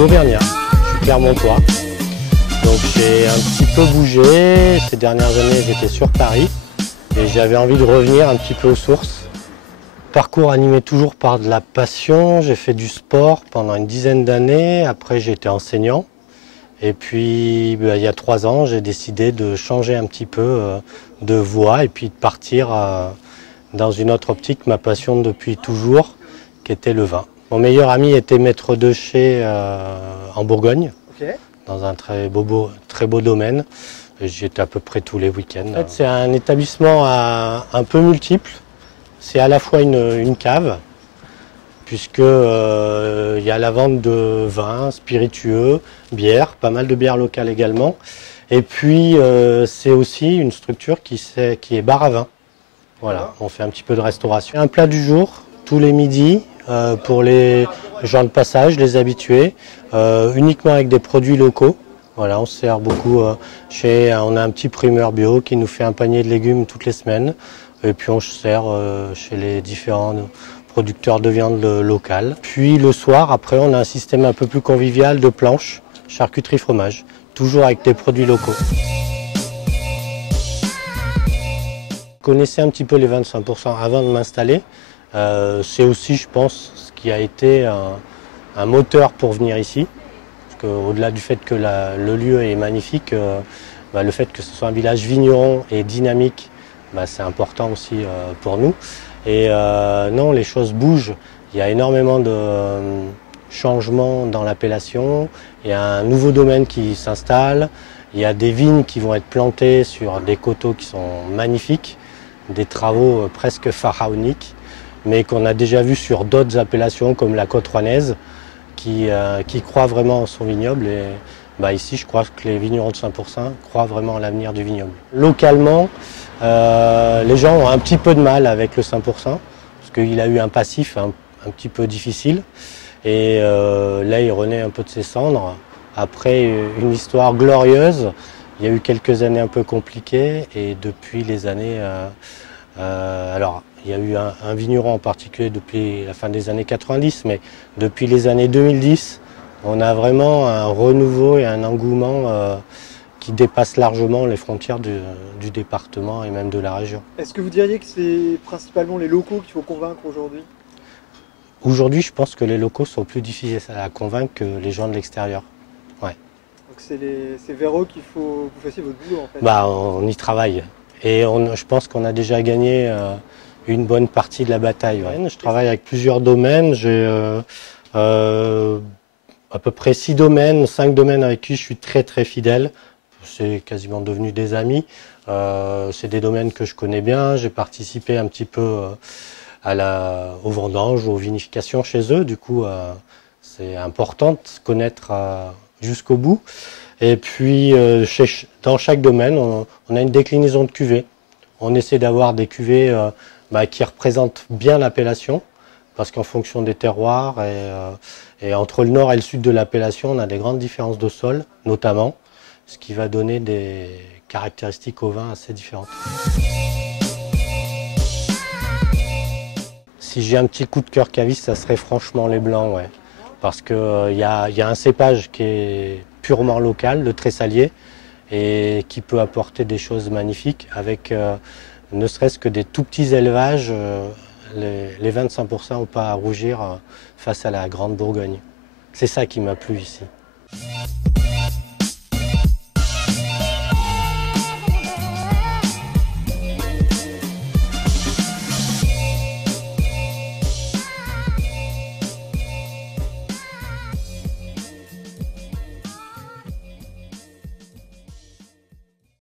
suis auvergnat, je suis clermontois. Donc j'ai un petit peu bougé. Ces dernières années, j'étais sur Paris et j'avais envie de revenir un petit peu aux sources. Parcours animé toujours par de la passion. J'ai fait du sport pendant une dizaine d'années. Après, j'ai été enseignant. Et puis, il y a 3 ans, j'ai décidé de changer un petit peu de voie et puis de partir dans une autre optique, ma passion depuis toujours, qui était le vin. Mon meilleur ami était maître de chai en Bourgogne, dans un très beau domaine. J'y étais à peu près tous les week-ends. En fait, c'est un établissement un peu multiple. C'est à la fois une cave, puisque y a la vente de vins, spiritueux, bières, pas mal de bières locales également. Et puis c'est aussi une structure qui est bar à vin. Voilà, on fait un petit peu de restauration. Un plat du jour, tous les midis, pour les gens de passage, les habitués, uniquement avec des produits locaux. Voilà, on sert beaucoup on a un petit primeur bio qui nous fait un panier de légumes toutes les semaines. Et puis on sert chez les différents producteurs de viande locale. Puis le soir, après, on a un système un peu plus convivial de planches, charcuterie, fromage, toujours avec des produits locaux. Je connaissais un petit peu les 25% avant de m'installer. C'est aussi, je pense, ce qui a été un moteur pour venir ici. Parce qu'au-delà du fait que le lieu est magnifique, le fait que ce soit un village vigneron et dynamique, c'est important aussi pour nous. Et non, les choses bougent. Il y a énormément de changements dans l'appellation. Il y a un nouveau domaine qui s'installe. Il y a des vignes qui vont être plantées sur des coteaux qui sont magnifiques. Des travaux presque pharaoniques, mais qu'on a déjà vu sur d'autres appellations comme la Côte Rouennaise, qui croient vraiment en son vignoble. Et ici, je crois que les vignerons de 100% croient vraiment à l'avenir du vignoble. Localement, les gens ont un petit peu de mal avec le 100%, parce qu'il a eu un passif un petit peu difficile. Et là, il renaît un peu de ses cendres. Après une histoire glorieuse, il y a eu quelques années un peu compliquées, et depuis les années... alors, il y a eu un vigneron en particulier depuis la fin des années 90, mais depuis les années 2010, on a vraiment un renouveau et un engouement qui dépasse largement les frontières du département et même de la région. Est-ce que vous diriez que c'est principalement les locaux qu'il faut convaincre aujourd'hui? Aujourd'hui, je pense que les locaux sont plus difficiles à convaincre que les gens de l'extérieur. Ouais. Donc c'est vers eux qu'il faut que vous fassiez votre boulot en fait? On y travaille. Et je pense qu'on a déjà gagné une bonne partie de la bataille. Ouais. Je travaille avec plusieurs domaines. J'ai à peu près 6 domaines, 5 domaines avec qui je suis très très fidèle. C'est quasiment devenu des amis. C'est des domaines que je connais bien. J'ai participé un petit peu aux vendanges, aux vinifications chez eux. Du coup, c'est important de se connaître jusqu'au bout. Et puis, dans chaque domaine, on a une déclinaison de cuvées. On essaie d'avoir des cuvées qui représentent bien l'appellation, parce qu'en fonction des terroirs et entre le nord et le sud de l'appellation, on a des grandes différences de sol, notamment, ce qui va donner des caractéristiques au vin assez différentes. Si j'ai un petit coup de cœur caviste, ça serait franchement les blancs, ouais. Parce qu'il y a un cépage qui est purement local, le tressalier, et qui peut apporter des choses magnifiques avec ne serait-ce que des tout petits élevages. Les 25% n'ont pas à rougir face à la grande Bourgogne. C'est ça qui m'a plu ici.